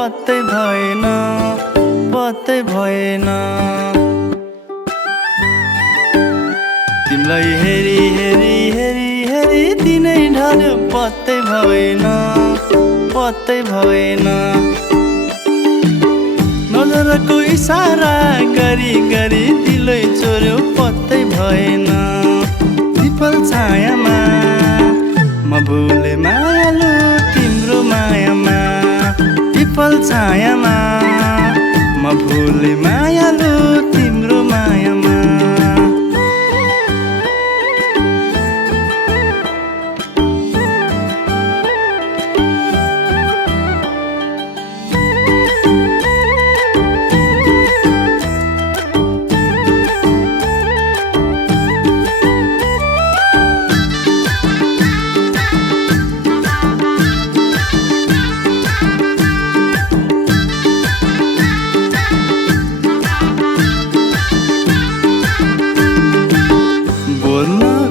पत्तै भएन पत्तै भएन। तिमीलाई हेरी हेरी हेरी हेरी दिनै ढल्यो पत्तै भएन पत्तै भएन। नजरको इसारा गरी गरी दिलै चोर्यो पत्तै भएन। पिपल छायामा म भुले मायालु तिम्रो मायामा। पिपल छायामा म भुले मायालु तिम्रो मायामा।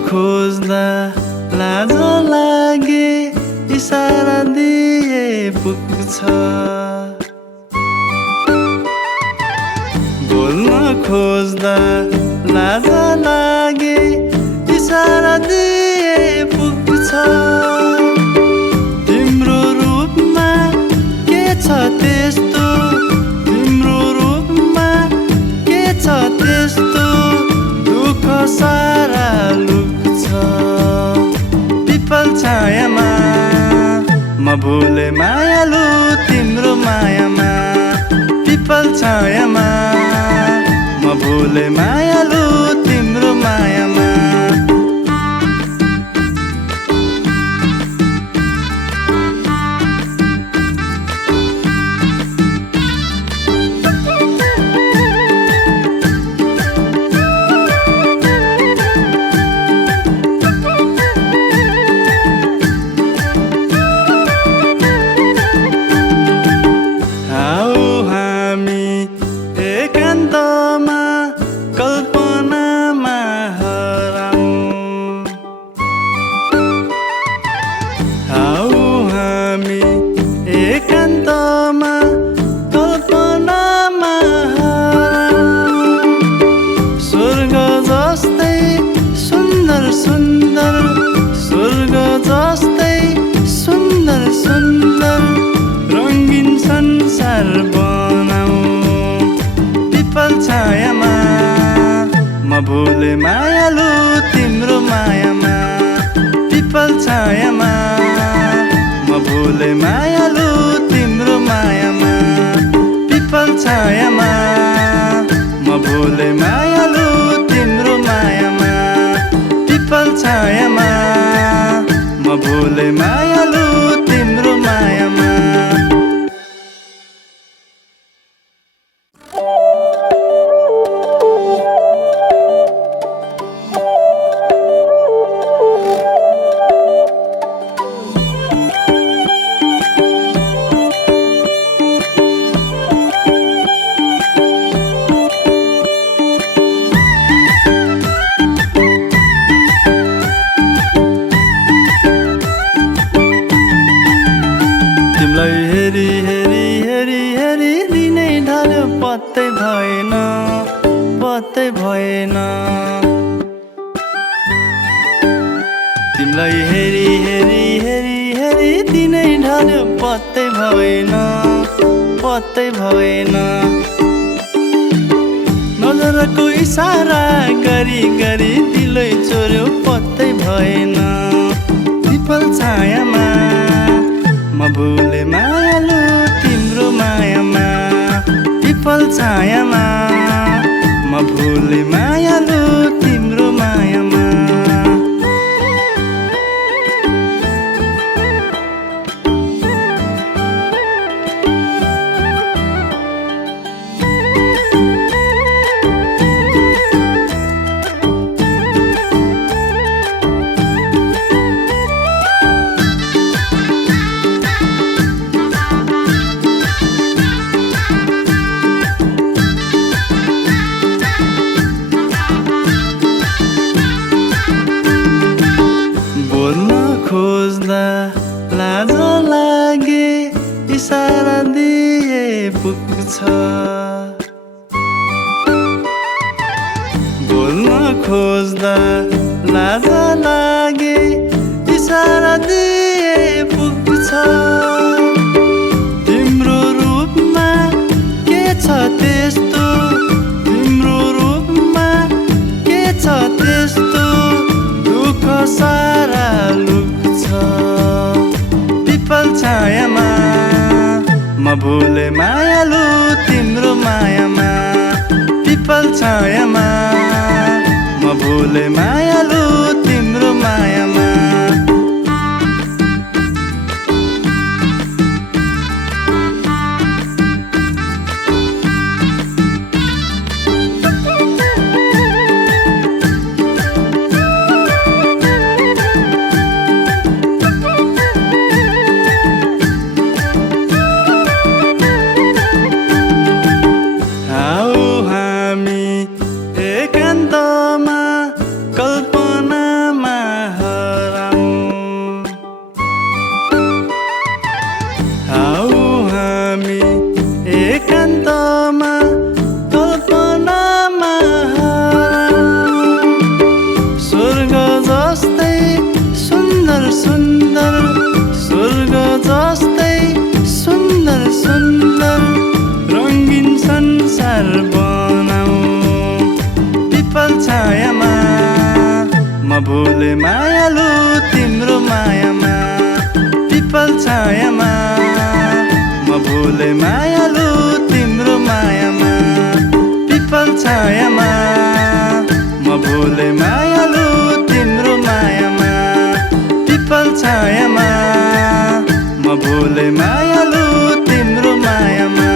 खोज्दा लाज लागे इसारा दिए पुग्छ। बोल्न खोज्दा लाज लागे इसारा दिए पुग्छ। तिम्रो रूपमा के छ त्यस्तो तिम्रो रूपमा के छ त्यस्तो दुःख सारा पिपल छायामा म भुले मायालु तिम्रो मायामा। पिपल छायामा म भुले मायालु तिम्रो मायामा। सुन्दर स्वर्ग जस्तै सुन्दर सुन्दर रङ्गिन संसार बनाऊ। पिपल छायामा म भुले मायालु तिम्रो मायामा। पिपल छायामा म भुले मायालु तिम्रो मायामा। पिपल छायामा म भुले मायालु तिम्रो मायामा। पिपल छायामा म भुले मायालु तिम्रो मायामा। तिमीलाई हेरी हेरी हेरी हेरी दिनै ढल्यो पत्तै भएन पत्तै भएन। तिमीलाई हेरी हेरी हेरी हेरी दिनै ढल्यो पत्तै भएन पत्तै भएन। नजरको इसारा गरी गरी दिलै चोर्यो पत्तै भएन। पिपल छायामा म भुले मायालु तिम्रो मायामा। पिपल छायामा म भुले मायालु तिम्रो मायामा। दिए पुग्छ बोल्न खोज्दा लाज लागे इशारा दिए पुग्छ तिम्रो रूपमा के छ त्यस्तो तिम्रो रूपमा के छ त्यस्तो दुःख सारा लुक्छ पिपल छायामा म भुले मायालु तिम्रो मायामा पिपल छायामा म भुले मायालु तिम्रो मायामा भुले मायालु तिम्रो मायामा पिपल छायामा म भुले मायालु तिम्रो मायामा पिपल छायामा म भुले मायालु तिम्रो मायामा पिपल छायामा म भुले मायालु तिम्रो मायामा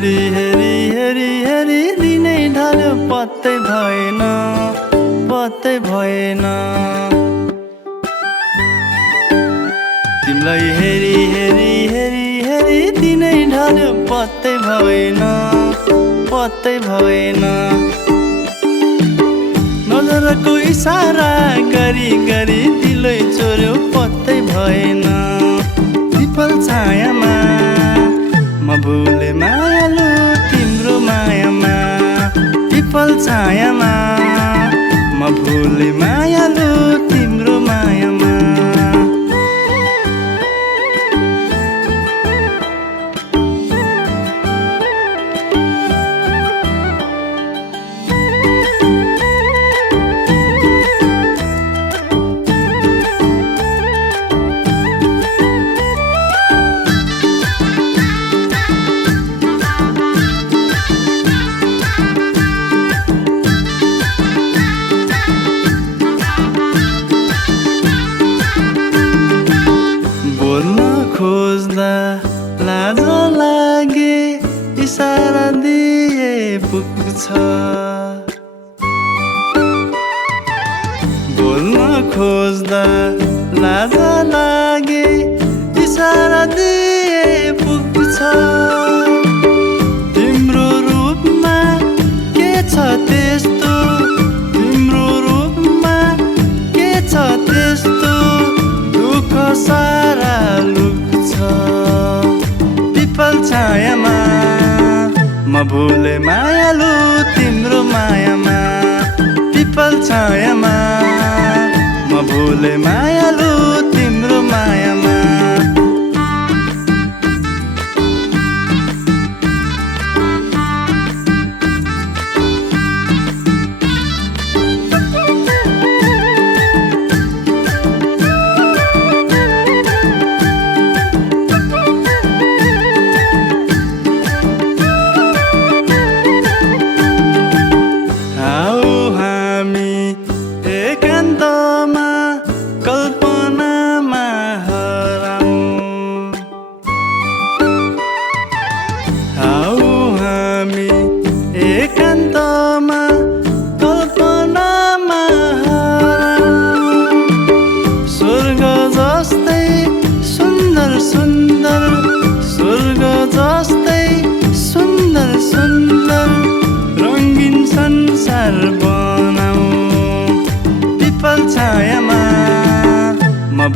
हेरी हेरी हेरी हेरी दिनै ढल्यो पत्तै भएन पत्तै भएन तिमीलाई हेरी हेरी हेरी हेरी दिनै ढल्यो पत्तै भएन पत्तै भएन नजरको इसारा गरी गरी दिलै चोर्यो पत्तै भएन पिपल छायामा म भुले मायालु तिम्रो मायामा पिपल छायामा म भुले मायालु तिम्रो मायामा खोज्दा लाज लागे इशारा दिए पुग्छ बोल्न खोज्दा लाज लागे इशारा दिए पुग्छ तिम्रो रूपमा के छ त्यस्तो तिम्रो रूपमा के छ त्यस्तो दुःख सारा पिपल छायामा म भुले मायालु तिम्रो मायामा पिपल छायामा म भुले मायालु तिम्रो मायामा एकान्तमा कल्पना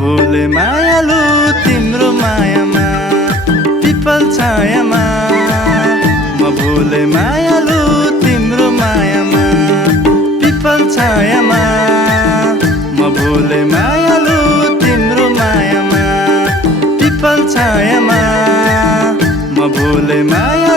भोले मायालु तिम्रो मायामा पिपल छायामा म भोले मायालु तिम्रो मायामा पिपल छायामा म भोले मायालु तिम्रो मायामा पिपल छायामा म भोले माया